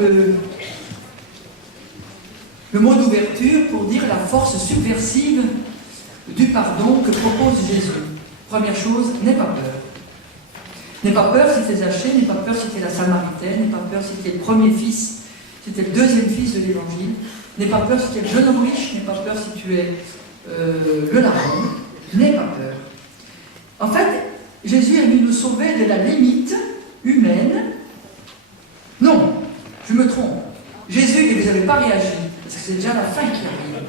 le mot d'ouverture pour dire la force subversive du pardon que propose Jésus. Première chose, n'aie pas peur. N'aie pas peur si tu es Zachée, n'aie pas peur si tu es la Samaritaine, n'aie pas peur si tu es le premier fils, si tu es le deuxième fils de l'Évangile, n'aie pas peur si tu es le jeune homme riche, n'aie pas peur si tu es le larron, n'aie pas peur. En fait, Jésus est venu nous sauver de la limite humaine. Non, je me trompe. Jésus, et vous n'avez pas réagi, parce que c'est déjà la fin qui arrive.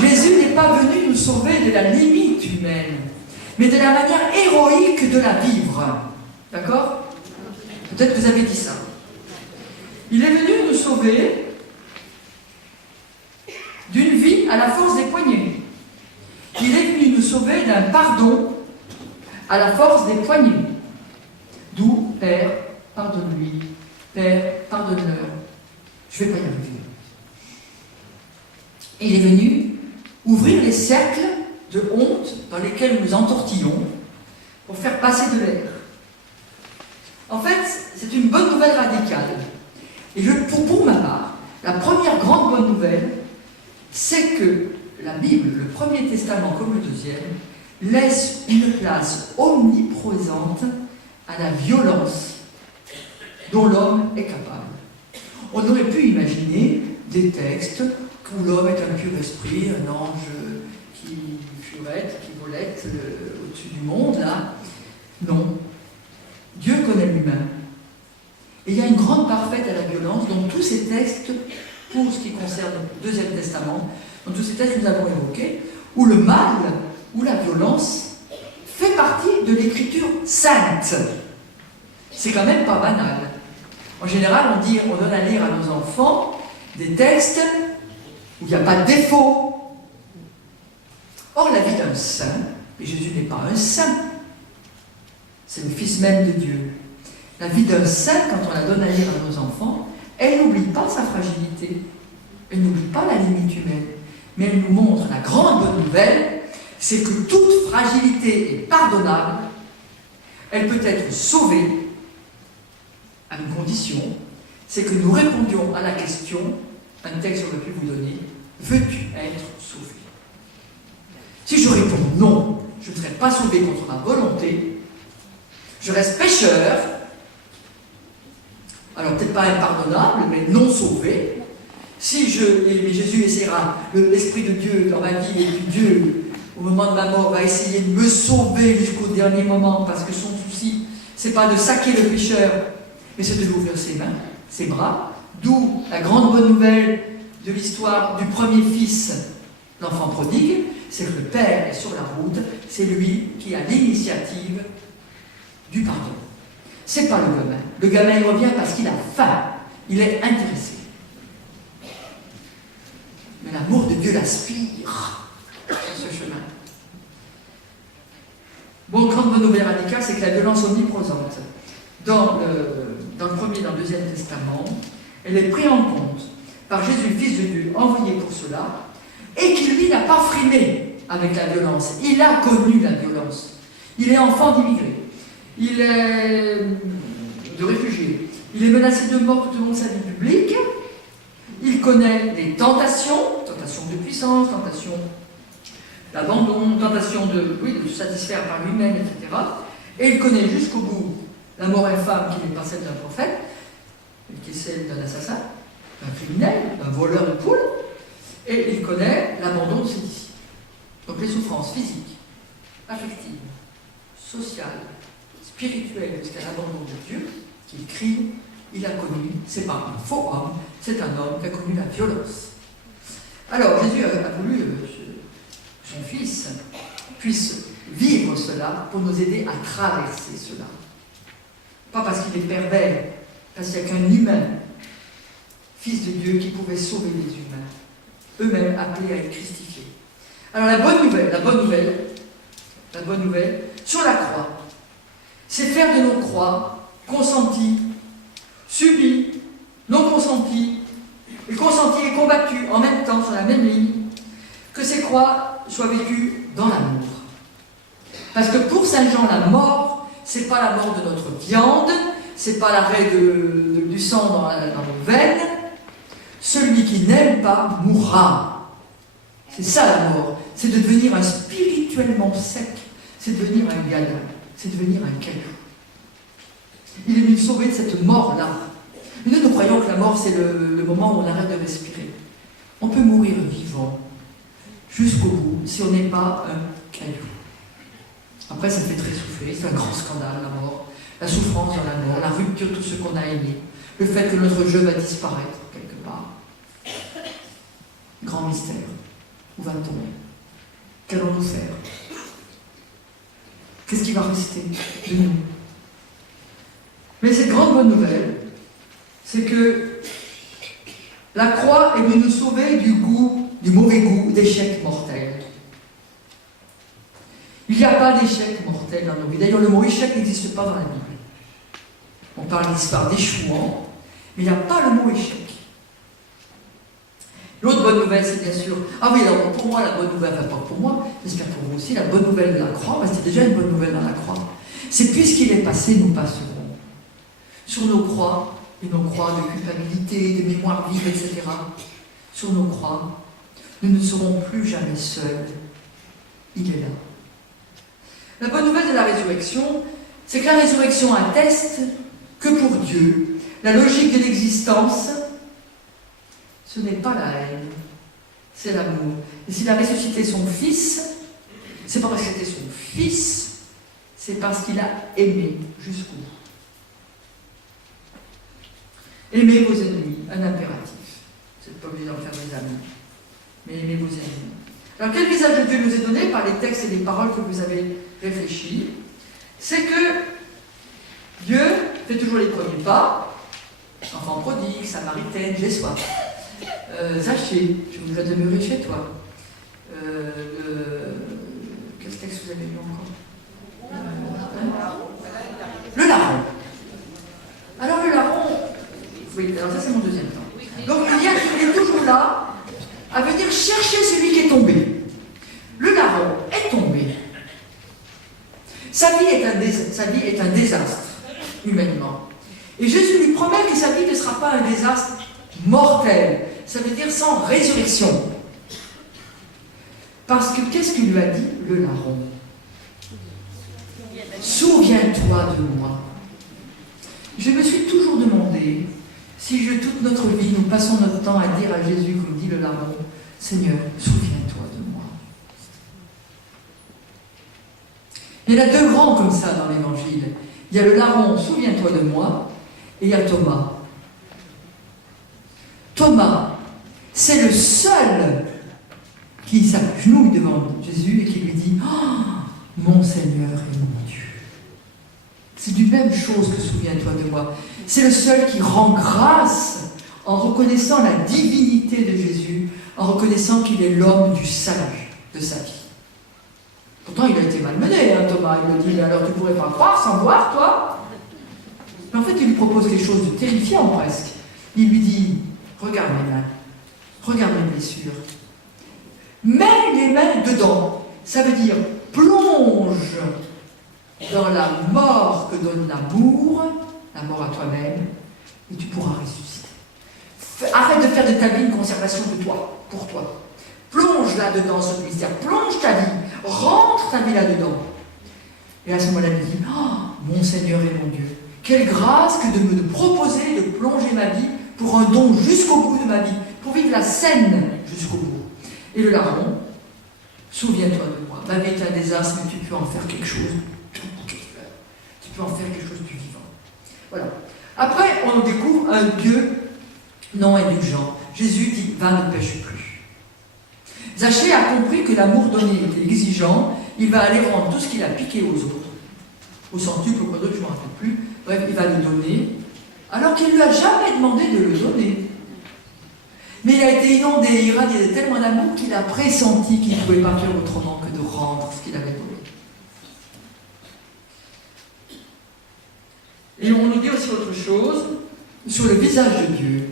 Jésus n'est pas venu nous sauver de la limite humaine, mais de la manière héroïque de la vivre. D'accord? Peut-être que vous avez dit ça. Il est venu nous sauver d'une vie à la force des poignets. Il est venu nous sauver d'un pardon à la force des poignets. D'où, Père, pardonne-lui. Père, pardonne-leur. Je ne vais pas y arriver. Il est venu ouvrir les cercles de honte dans lesquels nous nous entortillons pour faire passer de l'air. En fait, c'est une bonne nouvelle radicale. Et pour ma part, la première grande bonne nouvelle, c'est que la Bible, le Premier Testament comme le deuxième, laisse une place omniprésente à la violence dont l'homme est capable. On aurait pu imaginer des textes où l'homme est un pur esprit, un ange qui furette, qui volette au-dessus du monde, là. Non. Dieu connaît l'humain. Et il y a une grande parfaite à la violence dans tous ces textes, pour ce qui concerne le Deuxième Testament, dans tous ces textes que nous avons évoqués, où le mal, où la violence fait partie de l'écriture sainte. C'est quand même pas banal. En général, on donne à lire à nos enfants des textes où il n'y a pas de défaut. Or, la vie d'un saint, et Jésus n'est pas un saint, c'est le Fils même de Dieu. La vie d'un saint, quand on la donne à lire à nos enfants, elle n'oublie pas sa fragilité, elle n'oublie pas la limite humaine, mais elle nous montre la grande bonne nouvelle, c'est que toute fragilité est pardonnable, elle peut être sauvée à une condition, c'est que nous répondions à la question, un texte aurait pu vous donner, veux-tu être sauvé? Si je réponds non, je ne serai pas sauvé contre ma volonté, je reste pécheur, alors peut-être pas impardonnable, mais non sauvé. Si Jésus essaiera, l'Esprit de Dieu dans ma vie, et que Dieu, au moment de ma mort, va essayer de me sauver jusqu'au dernier moment, parce que son souci, c'est pas de saquer le pécheur, mais c'est de lui ouvrir ses mains, ses bras, d'où la grande bonne nouvelle de l'histoire du premier fils, l'enfant prodigue, c'est que le Père est sur la route, c'est lui qui a l'initiative du pardon. C'est pas le gamin. Le gamin, il revient parce qu'il a faim, il est intéressé. Mais l'amour de Dieu l'aspire sur ce chemin. Bon, grande bonne nouvelle radicale, c'est que la violence omniprésente, dans le Premier et dans le Deuxième Testament, elle est prise en compte par Jésus, Fils de Dieu, envoyé pour cela, et qui, lui, n'a pas frimé avec la violence. Il a connu la violence. Il est enfant d'immigrés. Il est de réfugiés. Il est menacé de mort tout au long de sa vie publique. Il connaît les tentations de puissance, tentations d'abandon, tentations de se satisfaire par lui-même, etc. Et il connaît jusqu'au bout la mort infâme qui n'est pas celle d'un prophète, mais qui est celle d'un assassin, d'un criminel, d'un voleur de poules, et il connaît l'abandon de ses disciples. Donc les souffrances physiques, affectives, sociales, spirituelles, jusqu'à l'abandon de Dieu, qu'il crie, il a connu, c'est pas un faux homme, c'est un homme qui a connu la violence. Alors Jésus a voulu que son Fils puisse vivre cela pour nous aider à traverser cela. Pas parce qu'il est pervers, parce qu'il n'y a qu'un humain, Fils de Dieu, qui pouvait sauver les humains, eux-mêmes appelés à être crucifiés. Alors la bonne nouvelle, sur la croix, c'est faire de nos croix consenties, subies, non consenties, et consenties et combattues en même temps sur la même ligne, que ces croix soient vécues dans l'amour. Parce que pour Saint Jean, la mort, c'est pas la mort de notre viande, c'est pas l'arrêt du sang dans nos veines. Celui qui n'aime pas mourra. C'est ça la mort. C'est de devenir un spirituellement sec. C'est de devenir un gaillard. C'est de devenir un caillou. Il est venu sauver de cette mort-là. Nous croyons que la mort, c'est le moment où on arrête de respirer. On peut mourir vivant jusqu'au bout si on n'est pas un caillou. Après, ça fait très souffler. C'est un grand scandale, la mort. La souffrance dans la mort, la rupture de tout ce qu'on a aimé. Le fait que notre jeu va disparaître quelque part. Grand mystère. Où va-t-on? Qu'allons-nous faire? Qu'est-ce qui va rester de nous? Mais cette grande bonne nouvelle, c'est que la croix est venue nous sauver du mauvais goût d'échec mortel. Il n'y a pas d'échec mortel dans nos vies. D'ailleurs, le mot échec n'existe pas dans la Bible. On parle d'histoire d'échouement, mais il n'y a pas le mot échec. L'autre bonne nouvelle, c'est bien sûr... Ah oui, alors pour moi, la bonne nouvelle, enfin pas pour moi, j'espère pour vous aussi, la bonne nouvelle de la croix, c'est déjà une bonne nouvelle dans la croix. C'est puisqu'il est passé, nous passerons. Sur nos croix, et nos croix de culpabilité, de mémoire vive, etc., sur nos croix, nous ne serons plus jamais seuls. Il est là. La bonne nouvelle de la résurrection, c'est que la résurrection atteste que pour Dieu, la logique de l'existence, ce n'est pas la haine, c'est l'amour. Et s'il a ressuscité son Fils, c'est pas parce que c'était son Fils, c'est parce qu'il a aimé jusqu'au bout. Aimez vos ennemis, un impératif. Vous n'êtes pas obligé d'en faire des amis, mais aimez vos ennemis. Alors quel visage de Dieu nous est donné par les textes et les paroles que vous avez réfléchi? C'est que Dieu fait toujours les premiers pas. Enfant prodigue, samaritaine, j'ai soif. Zachée, je voudrais demeurer chez toi. Quel texte vous avez lu encore? Le larron. Alors le larron, oui, alors ça c'est mon deuxième temps. Donc il est toujours là à venir chercher celui qui est tombé. Le larron est tombé. Sa vie est un désastre, humainement. Et Jésus lui promet que sa vie ne sera pas un désastre mortel. Ça veut dire sans résurrection. Parce que qu'est-ce qu'il lui a dit, le larron? Souviens-toi de moi. Je me suis toujours demandé si toute notre vie, nous passons notre temps à dire à Jésus, comme dit le larron, Seigneur, souviens-toi de moi. Il y en a deux grands comme ça dans l'Évangile. Il y a le larron, souviens-toi de moi, et il y a Thomas. Thomas, c'est le seul qui s'agenouille devant Jésus et qui lui dit « Oh, mon Seigneur et mon Dieu ». C'est du même chose que « souviens-toi de moi ». C'est le seul qui rend grâce en reconnaissant la divinité de Jésus, en reconnaissant qu'il est l'homme du salut de sa vie. Pourtant, il a été malmené, hein, Thomas. Il lui dit « Alors, tu pourrais pas croire sans voir, toi ?» Mais en fait, il lui propose quelque chose de terrifiant, presque. Il lui dit « Regarde mes mains, regarde mes blessures. Mets les mains dedans. » Ça veut dire « Plonge dans la mort que donne l'amour, la mort à toi-même, et tu pourras ressusciter. Arrête de faire de ta vie une conservation de toi, pour toi. Plonge là-dedans ce mystère, plonge ta vie, rentre ta vie là-dedans. » Et à ce moment-là, il dit « Oh, mon Seigneur et mon Dieu, quelle grâce que de me proposer de plonger ma vie pour un don jusqu'au bout de ma vie, pour vivre la scène jusqu'au bout. » Et le larron, souviens-toi de moi, ma vie est un désastre, mais tu peux en faire quelque chose. Tu peux en faire quelque chose de vivant. Voilà. Après, on découvre un Dieu non indulgent. Jésus dit « Va, ne pêche plus ». Zachée a compris que l'amour donné était exigeant, il va aller rendre tout ce qu'il a piqué aux autres. Au centuple, au quadruple, je ne me rappelle plus. Bref, il va le donner, alors qu'il ne lui a jamais demandé de le donner. Mais il a été inondé, irradié de tellement d'amour qu'il a pressenti qu'il ne pouvait pas faire autrement que de rendre ce qu'il avait donné. Et on nous dit aussi autre chose sur le visage de Dieu.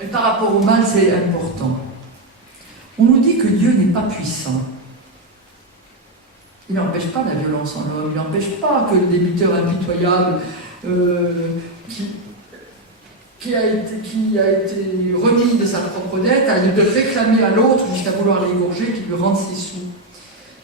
Et par rapport au mal, c'est important. On nous dit que Dieu n'est pas puissant. Il n'empêche pas la violence en l'homme, il n'empêche pas que le débiteur impitoyable qui a été remis de sa propre dette, à de réclamer à l'autre jusqu'à vouloir l'égorger, qui lui rende ses sous.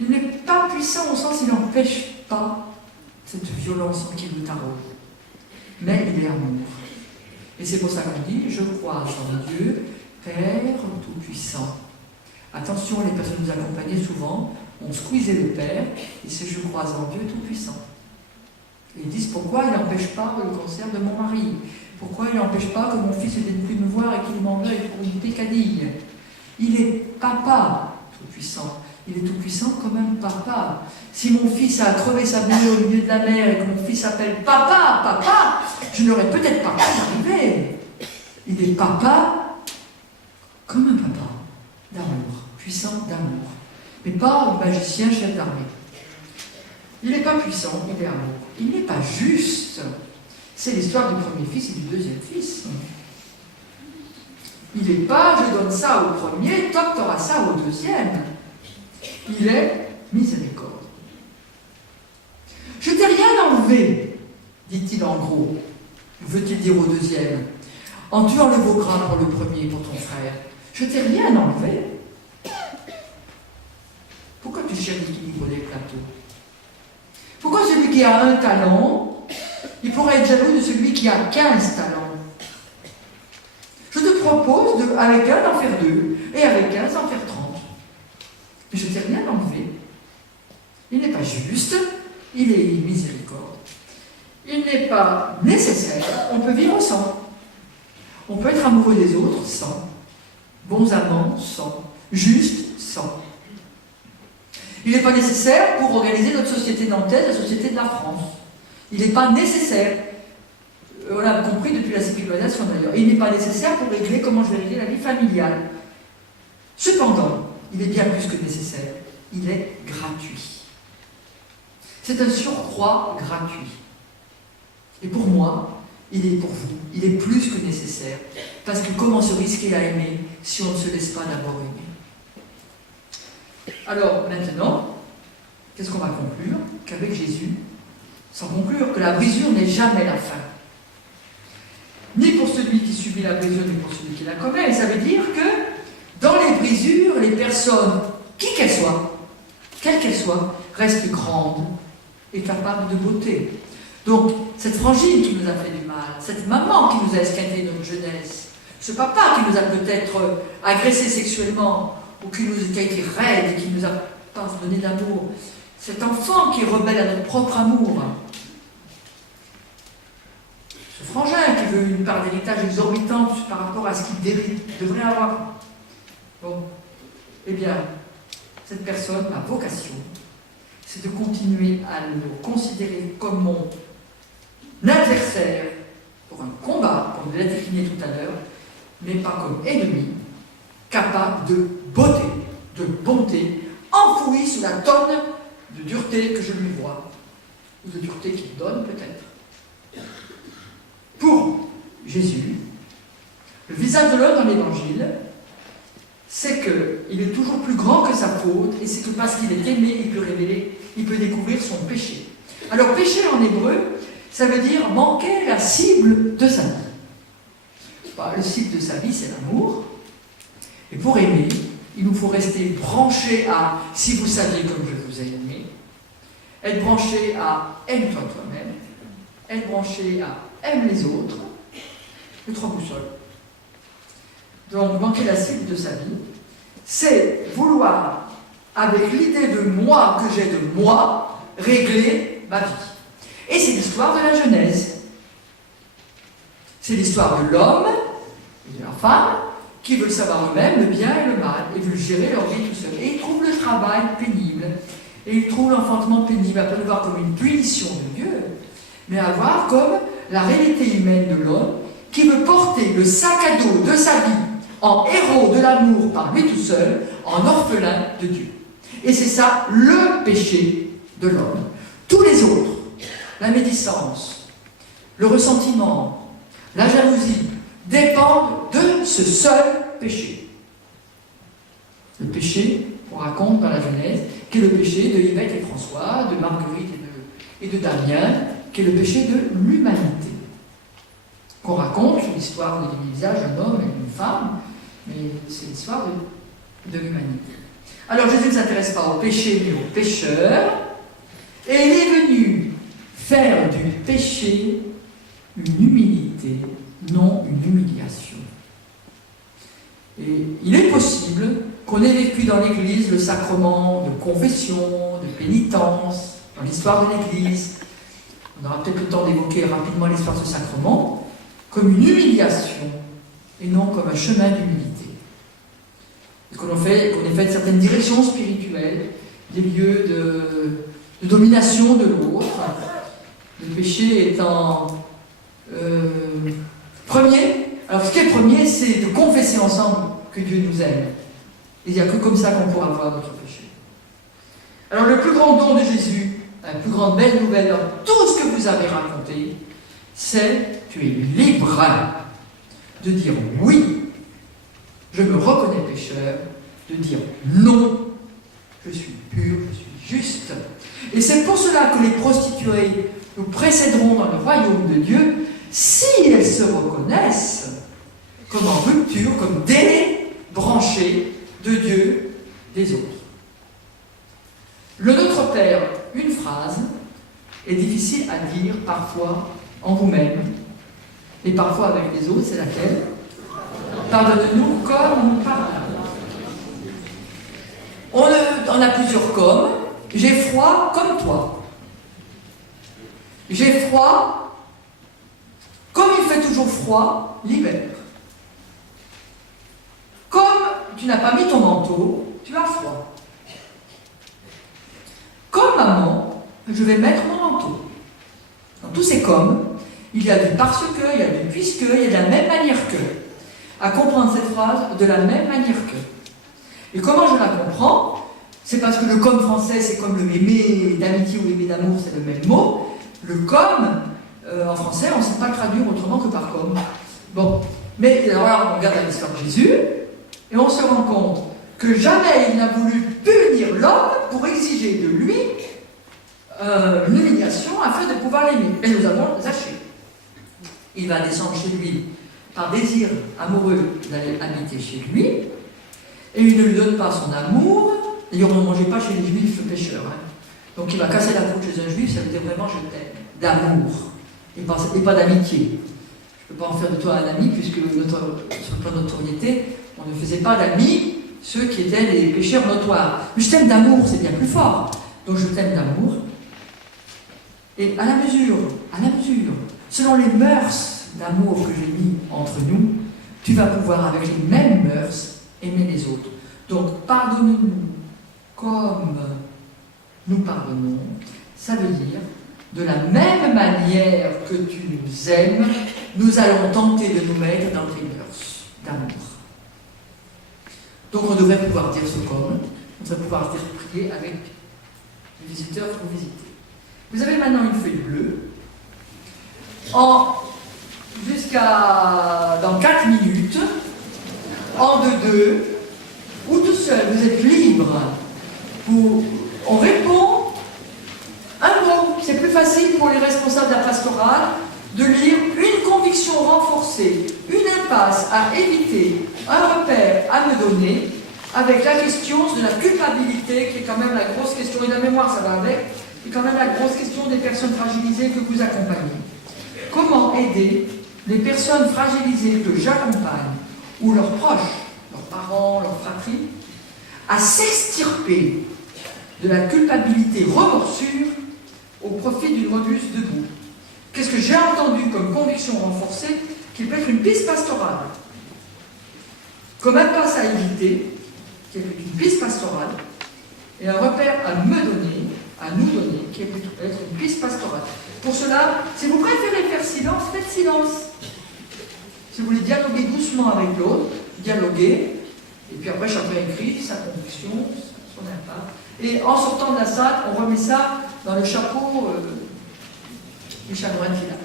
Il n'est pas puissant au sens, il n'empêche pas cette violence qui le taraude. Mais il est amour. Et c'est pour ça qu'on dit, je crois en Dieu, Père Tout-Puissant. Attention, les personnes nous accompagnaient souvent, on squeezait le Père, et c'est je crois en Dieu Tout-Puissant. Et ils disent, pourquoi il n'empêche pas le cancer de mon mari? Pourquoi il n'empêche pas que mon fils ne vienne plus me voir et qu'il m'en veuille pour une pécadille? Il est papa Tout-Puissant. Il est tout-puissant comme un papa. Si mon fils a crevé sa bouée au milieu de la mer et que mon fils s'appelle papa, papa, je n'aurais peut-être pas pu arriver. Il est papa comme un papa, d'amour, puissant d'amour. Mais pas un magicien chef d'armée. Il n'est pas puissant, il est amour. Il n'est pas juste. C'est l'histoire du premier fils et du deuxième fils. Il n'est pas, je donne ça au premier, toi tu auras ça au deuxième. Il est miséricorde. Je t'ai rien enlevé, dit-il en gros. Veut-il dire au deuxième, en tuant le veau gras pour le premier, pour ton frère. Je t'ai rien enlevé. Pourquoi tu cherches l'équilibre des plateaux? Pourquoi celui qui a un talent, il pourrait être jaloux de celui qui a 15 talents? Je te propose, avec un, d'en faire 2, et avec 15, d'en faire 30. Mais je ne t'ai rien enlevé. Il n'est pas juste, il est miséricorde. Il n'est pas nécessaire, on peut vivre sans. On peut être amoureux des autres sans. Bons amants sans. Juste sans. Il n'est pas nécessaire pour organiser notre société nantaise, la société de la France. Il n'est pas nécessaire. On l'a compris depuis la sécularisation d'ailleurs. Il n'est pas nécessaire pour régler comment je vais régler la vie familiale. Cependant, il est bien plus que nécessaire. Il est gratuit. C'est un surcroît gratuit. Et pour moi, il est pour vous. Il est plus que nécessaire. Parce que comment se risquer à aimer si on ne se laisse pas d'abord aimer? Alors maintenant, qu'est-ce qu'on va conclure? Qu'avec Jésus, sans conclure que la brisure n'est jamais la fin. Ni pour celui qui subit la brisure, ni pour celui qui la commet. Et ça veut dire que dans les brisures, les personnes, qui qu'elles soient, quelles qu'elles soient, restent grandes et capables de beauté. Donc, cette frangine qui nous a fait du mal, cette maman qui nous a esquinté notre jeunesse, ce papa qui nous a peut-être agressé sexuellement, ou qui a été raide et qui ne nous a pas donné d'amour, cet enfant qui est rebelle à notre propre amour, ce frangin qui veut une part d'héritage exorbitante par rapport à ce qu'il devrait avoir. Bon, eh bien, cette personne, ma vocation, c'est de continuer à le considérer comme mon adversaire pour un combat, comme je l'ai décliné tout à l'heure, mais pas comme ennemi, capable de beauté, de bonté, enfoui sous la tonne de dureté que je lui vois, ou de dureté qu'il donne peut-être. Pour Jésus, le visage de l'homme dans l'Évangile, c'est qu'il est toujours plus grand que sa faute, et c'est que parce qu'il est aimé, il peut révéler, il peut découvrir son péché. Alors péché en hébreu, ça veut dire manquer la cible de sa vie. Le cible de sa vie, c'est l'amour. Et pour aimer, il nous faut rester branché à « si vous saviez comme je vous ai aimé », être branché à « aime-toi toi-même », être branché à « aime les autres », les trois boussoles. Donc, manquer la cible de sa vie, c'est vouloir, avec l'idée de moi que j'ai de moi, régler ma vie. Et c'est l'histoire de la Genèse. C'est l'histoire de l'homme et de la femme qui veulent savoir eux-mêmes le bien et le mal, et veulent gérer leur vie tout seuls. Et ils trouvent le travail pénible, et ils trouvent l'enfantement pénible, à pas le voir comme une punition de Dieu, mais à voir comme la réalité humaine de l'homme qui veut porter le sac à dos de sa vie en héros de l'amour par lui tout seul, en orphelin de Dieu. Et c'est ça le péché de l'homme. Tous les autres, la médisance, le ressentiment, la jalousie, dépendent de ce seul péché. Le péché qu'on raconte dans la Genèse, qui est le péché de Yvette et François, de Marguerite et de Damien, qui est le péché de l'humanité, qu'on raconte sur l'histoire de l'image d'un homme et d'une femme, mais c'est l'histoire de l'humanité. Alors Jésus ne s'intéresse pas au péché mais aux pécheurs, et il est venu faire du péché une humilité, non une humiliation. Et il est possible qu'on ait vécu dans l'Église le sacrement de confession, de pénitence, dans l'histoire de l'Église. On aura peut-être le temps d'évoquer rapidement l'histoire de ce sacrement, comme une humiliation et non comme un chemin d'humilité. Et qu'on ait fait certaines directions spirituelles, des lieux de domination de l'autre, le péché étant premier. Alors ce qui est premier, c'est de confesser ensemble que Dieu nous aime. Et il n'y a que comme ça qu'on pourra voir notre péché. Alors le plus grand don de Jésus, la plus grande belle nouvelle dans tout ce que vous avez raconté, c'est tu es libre de dire oui, je me reconnais pécheur, de dire non, je suis pur, je suis juste. Et c'est pour cela que les prostituées nous précéderont dans le royaume de Dieu si elles se reconnaissent comme en rupture, comme débranchées de Dieu des autres. Le Notre Père, une phrase, est difficile à dire parfois en vous-même et parfois avec les autres, c'est laquelle? Pardonne-nous comme nous pardonnons. On a plusieurs comme. J'ai froid comme toi. J'ai froid comme il fait toujours froid l'hiver. Comme tu n'as pas mis ton manteau, tu as froid. Comme maman, je vais mettre mon manteau. Dans tous ces comme, il y a du parce que, il y a du puisque, il y a de la même manière que. À comprendre cette phrase de la même manière que. Et comment je la comprends? C'est parce que le comme français, c'est comme le aimer d'amitié ou aimer d'amour, c'est le même mot. Le comme, en français, on ne sait pas le traduire autrement que par comme. Bon, mais alors là, on regarde l'histoire de Jésus, et on se rend compte que jamais il n'a voulu punir l'homme pour exiger de lui une humiliation afin de pouvoir l'aimer. Et nous avons Zachée. Il va descendre chez lui par désir amoureux d'aller habiter chez lui, et il ne lui donne pas son amour. D'ailleurs, on ne mangeait pas chez les juifs pécheurs. Hein. Donc il va casser la croûte chez un juif, ça veut dire vraiment je t'aime, d'amour, et pas d'amitié. Je ne peux pas en faire de toi un ami, puisque sur le plan de notoriété, on ne faisait pas d'amis ceux qui étaient les pécheurs notoires. Mais je t'aime d'amour, c'est bien plus fort. Donc je t'aime d'amour. Et à la mesure, selon les mœurs d'amour que j'ai mis entre nous, tu vas pouvoir, avec les mêmes mœurs, aimer les autres. Donc pardonne-nous comme nous pardonnons. Ça veut dire, de la même manière que tu nous aimes, nous allons tenter de nous mettre dans tes mœurs d'amour. Donc on devrait pouvoir dire ce comme, on devrait pouvoir dire prier avec les visiteurs que vous visitez. Vous avez maintenant une feuille bleue. Jusqu'à dans 4 minutes, en deux, ou tout seul, vous êtes libre. On répond un mot. C'est plus facile pour les responsables de la pastorale de lire une conviction renforcée, une impasse à éviter, un repère à me donner, avec la question de la culpabilité, qui est quand même la grosse question, et la mémoire, ça va avec, qui est quand même la grosse question des personnes fragilisées que vous accompagnez. Comment aider les personnes fragilisées que j'accompagne, ou leurs proches, leurs parents, leurs fratries, à s'extirper de la culpabilité remorsure au profit d'une rebuse debout? Qu'est-ce que j'ai entendu comme conviction renforcée qui peut être une piste pastorale? Comme un passe à éviter, qui est une piste pastorale, et un repère à me donner, à nous donner, qui peut être une piste pastorale. Pour cela, si vous préférez faire silence, faites silence. Si vous voulez dialoguer doucement avec l'autre, dialoguer, et puis après chacun écrit sa conviction, son impact. Et en sortant de la salle, on remet ça dans le chapeau du chanoine final.